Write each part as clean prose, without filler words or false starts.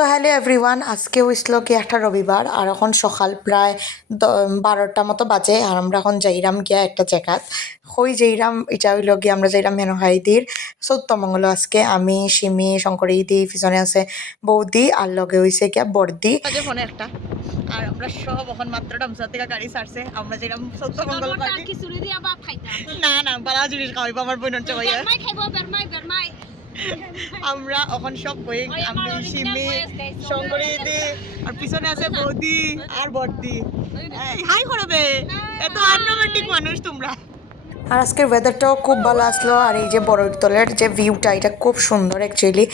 তো hello everyone, আজকে হইছিল কি একটা রবিবার আর এখন সকাল প্রায় 12টার মতো বাজে। আর আমরা এখন যাইরাম গিয়া একটা জায়গাত হই যাইরাম, এটা হইল গিয়ে আমরা যাইরাম মেনহাইদির সত্যমঙ্গল। আজকে আমি সিমি শঙ্করী দি, পিছনে আছে বৌদি আর লগে হইছে গিয়া বর্দি ফোনে একটা। আর আমরা সব এখন মাত্র ডামসা থেকে গাড়ি ছাড়ছে, আমরা যেরাম সত্যমঙ্গল না না বালা জিনিস খাওয়াইব আমার বোনের চবাই। আমরা এখন সব বই, আমি সিমি শঙ্করী দি আর পিছনে আছে বৌদি আর বর্দি। হাই করবে, এত আনরোমান্টিক মানুষ তোমরা। আর আজকের ওয়েদারটাও খুব ভালো আসলো। আর এই যে বড়তলের যে ভিউটা, এটা খুব সুন্দর অ্যাকচুয়ালি।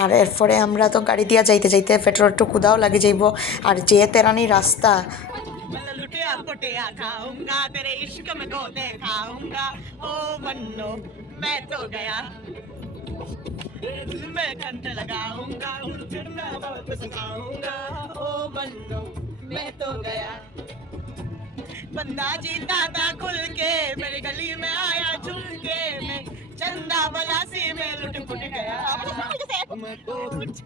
আর এরপরে আমরা তো গাড়ি দিয়া যাইতে যাইতে পেট্রোল একটু ক্ষুদাও লাগে যাইব। আর যে তেরানি রাস্তা, मैं कंठ लगाऊंगा फिर मैं वापस आऊंगा ओ बंदो मैं तो गया बंदा जीता था खुल के मेरी गली में आया झुल के मैं चंदा वाला से मैं लुट पुट गया मैं तो लुट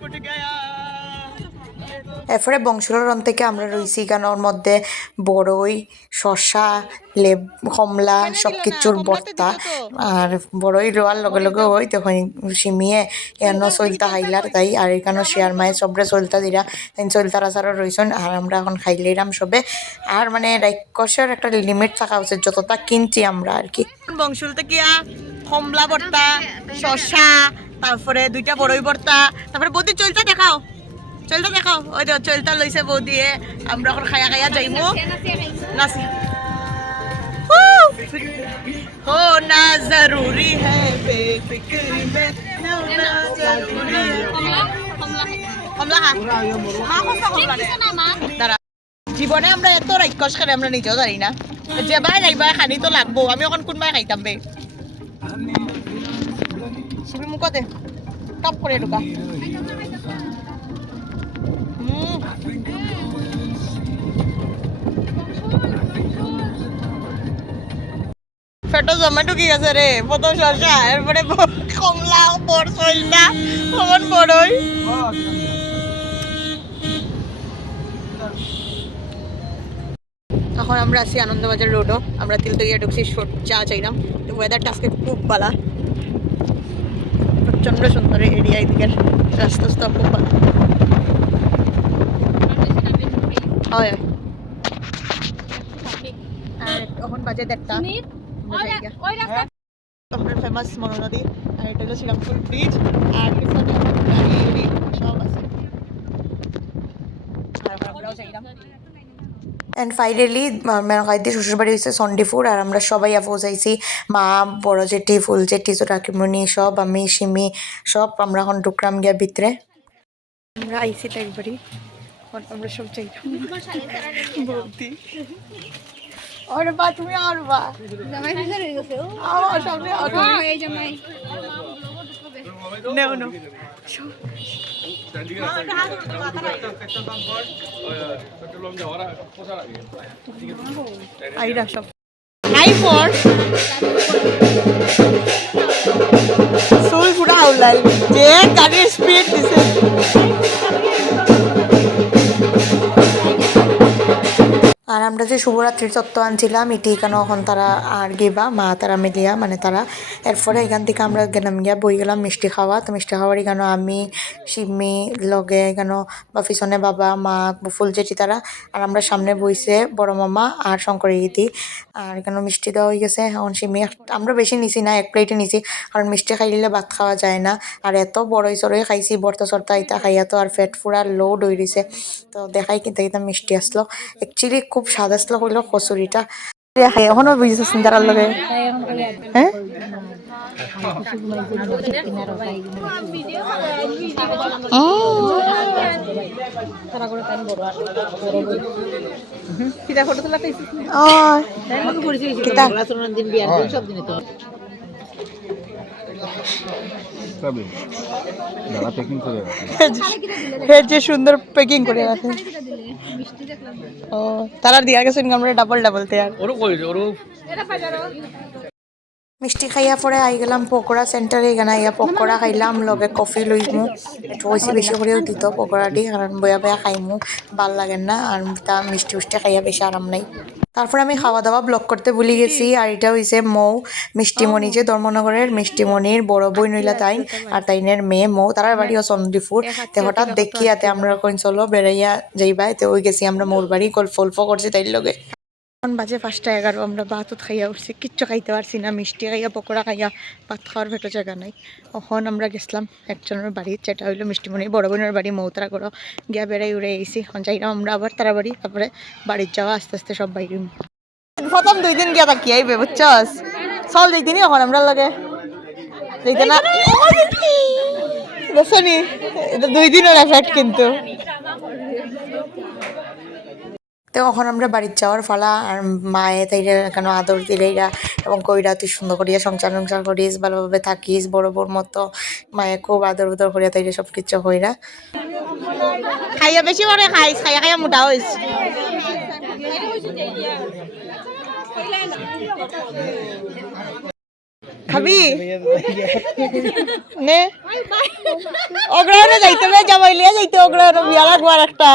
पुट गया। এরপরে বংশীরণ থেকে আমরা রইছি গানোর মধ্যে বড়ই, শশা, কমলা সব কিছুর বর্তা। আর বড়ই রোয়ার লগে লগে ওই তখন সিমিয়ে এন চলতা খাইলার তাই। আর এখানে শেয়ার মায়ে সবরে চলতা দিরা চলতার আচারও রয়েছেন। আর আমরা এখন খাইলেরাম সবে। আর মানে রাক্ষসের একটা লিমিট থাকা উচিত, যতটা কিনছি আমরা আর কি। বংশুল থেকে কমলা ভর্তা, শশা, তারপরে দুইটা বড়ই ভর্তা, তারপরে বৌদি চলতা দেখাও, চলতা দেখাও। ওই তো চলতা লইছে বৌদিয়ে, আমরা এখন খায়া খায়া যাইমু নাচি। होना जरूरी है बेफिक्री में होना जरूरी है। কমলা দাঁড়া, জীবনে আমরা এত রাক্ষস খাই আমরা নিজেও জানি না। যে বাই রাইবা খানি তো লাগবো। আমি এখন কোনবাই খাইতাম বে। শিবি মুখতে টপ করে ঢুকা। পেটো জমে ঢুকি গেছে রে। প্রথম শসা, এরপরে কমলা, বড় চলতা, কমন বড়ই। এখন আমরা আছি আনন্দবাজার রোডও। আমরা তিলতগিয়া ঢুকছি, চা চাইলাম। ওয়েদারটা আজকে খুব ভালো, প্রচন্ড সুন্দর এরিয়া। এদিকের রাস্তা রাস্তা খুব ভালো হয়। আর তখন বাজে 1:30। আপনার ফেমাস মনো নদী, আর এটা হলো শ্রীরামপুর ব্রিজ। আর পিছনে গাড়ি সব আছে। অ্যান্ড ফাইনালি মেনকাইদি শ্বশুরবাড়ি হয়েছে সন্ডিপুর। আর আমরা সবাই পৌঁছাইছি, মা, বড় জেঠি, ফুল জেঠি, ছোটাকিমণি সব, আমি সিমি সব। আমরা এখন ঢুকলাম গিয়া ভিতরে। আমরা আইসি তো একবারই, আমরা সব চাইলাম বৌদি। और बात तुम्हें और बात जमाई फिर हो गए आओ सामने आओ। हां এই জামাই নো নো আইরা সব হাই ফর সোল পুরা আউলাল যে গাড়ির স্পিড দিছে। আর আমরা যে শুভরাত্রির তত্ত্ব আনছিলাম, এটি এখানে এখন তারা আর গিবা মা তারা মিলিয়া মানে তারা। এরপরে এখান থেকে আমরা গেলাম গিয়া বই গেলাম মিষ্টি খাওয়া। তো মিষ্টি খাওয়ার এখানে আমি সিমি লগে এখানে বা পিছনে বাবা, মা, ফুল জেঠি তারা। আর আমরা সামনে বইছে বড় মামা আর শঙ্করী দিদি। আর এখানে মিষ্টি দেওয়া হয়ে গেছে। এখন সিমি আমরা বেশি নিছি না, 1 প্লেটে নিছি, কারণ মিষ্টি খাইলে ভাত খাওয়া যায় না। আর এত বড়ই চড়ই খাইছি, বর্তা চর্তা ইটা খাইয়া তো আর পেট পুরা লোড হয়ে রয়েছে। তো দেখাই কিন্তু এটা মিষ্টি আসলো, অ্যাকচুয়ালি খুব স্বাদ আসলো। হইলো কচুরিটা এখনো বুঝেছিস তার লগে। হ্যাঁ যে সুন্দর প্যাকিং করে রাখে। ও তারা দিয়া গেছে আমরা ডাবল ডাবল তে আর মিষ্টি খাইয়া পরে আই গেলাম পকোড়া সেন্টারে, এখানে আইয়া পকোড়া খাইলাম, লগে কফি লইমু। একটু কইছি বেশি করেও দিত পকোড়াটি, কারণ বয়া বয়া খাইমু ভাল লাগেন না, আর তা মিষ্টি উষ্টি খাইয়া বেশি আরাম নাই। তারপর আমি খাওয়া দাওয়া ব্লক করতে ভুলে গেছি। আর এটা হইছে মৌ মিষ্টিমণি, যে ধর্মনগরের মিষ্টিমণির বড় বই নইলা তাইন, আর তাইনের মেয়ে মৌ, তারার বাড়িও চন্দ্রীপুর। তে হঠাৎ দেখিয়াতে আমরা কইন চলো বেড়াইয়া যাইবা, তে ওই গেছি আমরা মোর বাড়ি, গল্প অল্প করছি তাইর লগে। এখন বাজে 5টা 11, আমরা ভাতত খাইয়া উঠছি, কিচ্ছু খাইতে পারছি না, মিষ্টি খাইয়া পকোড়া খাইয়া ভাত খাওয়ার ভেটো জায়গা নাই। এখন আমরা গেছিলাম একজনের বাড়ি, যেটা হইলো মিষ্টিমণি বড় বোনের বাড়ি, মৌতারা করো গিয়া বেড়াই উড়ে আইসি। এখন যাইলাম আমরা আবার তারা বাড়ি, তারপরে বাড়ির যাওয়া আস্তে আস্তে সব বাইরে। প্রথম 2 দিন গিয়া থাকি আইবে বুঝছস, চল যেদিনই এখন আমরা লাগে যেতে না বুঝছনি, এটা 2 দিনের এফেক্ট কিন্তু। তো এখন আমরা বাড়ির যাওয়ার ফালা, আর মায়ে তাইরা কেন আদর দিলেইরা এবং কইরা তুই সুন্দর করিয়া সংসার করিস, ভালোভাবে থাকিস, বড় বড় মতো মায়ে খুব আদর উদর করিয়া তাইরা সব কিছু হইরা। খাইয়া বেশি করে খাইস, খাইয়া খাইয়া মোটা হইস। খাবি নে অগ্রহণে যাইতে হবে, জামাইলিয়া যাইতে অগ্রহণে বিয়া লাগবো আর একটা।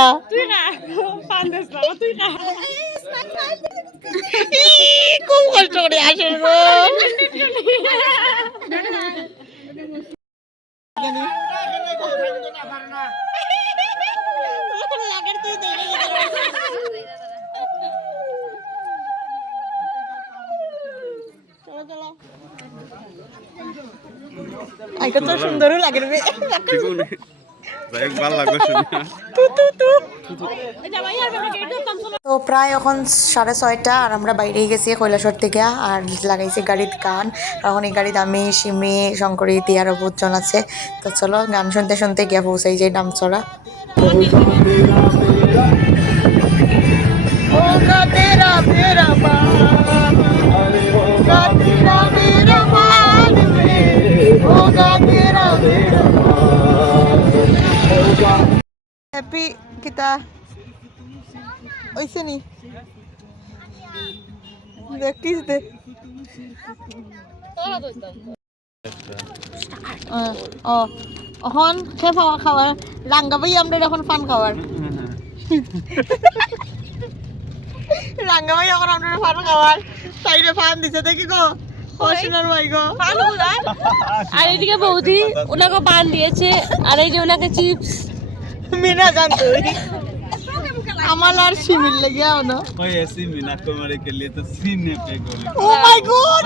খুব কষ্ট করে আসেন গো। আইকা তো সুন্দরও লাগে রে, তো প্রায় এখন 6:30 আর আমরা বাইরে গেছি কৈলাসর থেকে, আর লাগাইছি গাড়ির গান। এখন এই গাড়িতে আমি, সিমি, শঙ্করী, আরো বহুতজন আছে। তো চলো গান শুনতে শুনতে গিয়া পৌঁছাই যে ডামচড়া। হ্যাপি কিতা ওইছে নি দেখিস দে। এখন খে পাওয়া খাবার রাঙ্গাবাই, আমরা এখন ফান খাবার রাঙ্গাবাই, এখন আমরা ফান খাবার সাইডে ফান দিছে দেখি গো। আর এদিকে বৌদি ওনাকে পান দিয়েছে, আর এই যে ওনাকে চিপস। মিনা জানতো আমার আর সিমিল লাগিয়া না। कोई ऐसी मीना कुमारी के लिए तो सीने पे गोली। ও মাই গড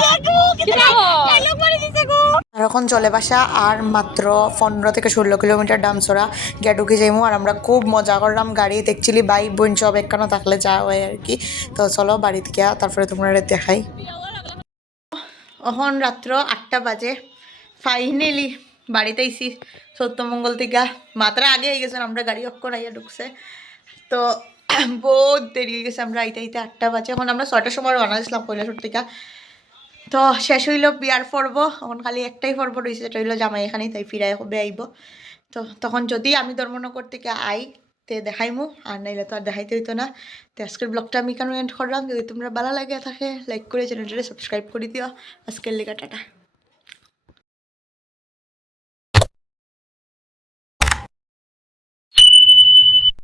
আর এখন চলে বাসা, আর মাত্র 15 থেকে 16 কিলোমিটার ডামছড়া গিয়া ঢুকে যাইমু। আর আমরা খুব মজা করলাম গাড়ি, দেখছিলি ভাই বোন সব একখানো থাকলে যা হয় আর কি। তো চলো বাড়িতে গিয়া তারপরে তোমরা দেখাই। এখন রাত্র 8টা বাজে, ফাইনালি বাড়িতে আইসি সত্যমঙ্গল থেকে। মাত্রা আগে হয়ে গেছেন, আমরা গাড়ি অক্ষর আইয়া ঢুকছে, তো বহুত দেরি হয়ে গেছে। আমরা আইতে 8টা বাজে, এখন আমরা 6টার সময় রওনা দিয়েছিলাম কৈলাসর থেকে। তো শেষ হইল বিয়ার পর্ব, এখন খালি একটাই পর্ব রয়েছে, যেটা হইলো জামাই এখানেই, তাই ফিরাই হবে আইব। তো তখন যদি আমি ধর্মনগর থেকে আই তে দেখাইমু, আর নাইলে তো আর দেখাইতে হইতো না। তো আজকের ব্লগটা আমি কেন এন্ড করলাম, যদি তোমরা ভালো লাগে থাকে লাইক করে চ্যানেলটা সাবস্ক্রাইব করে দিও। আজকের লেগে টাটা।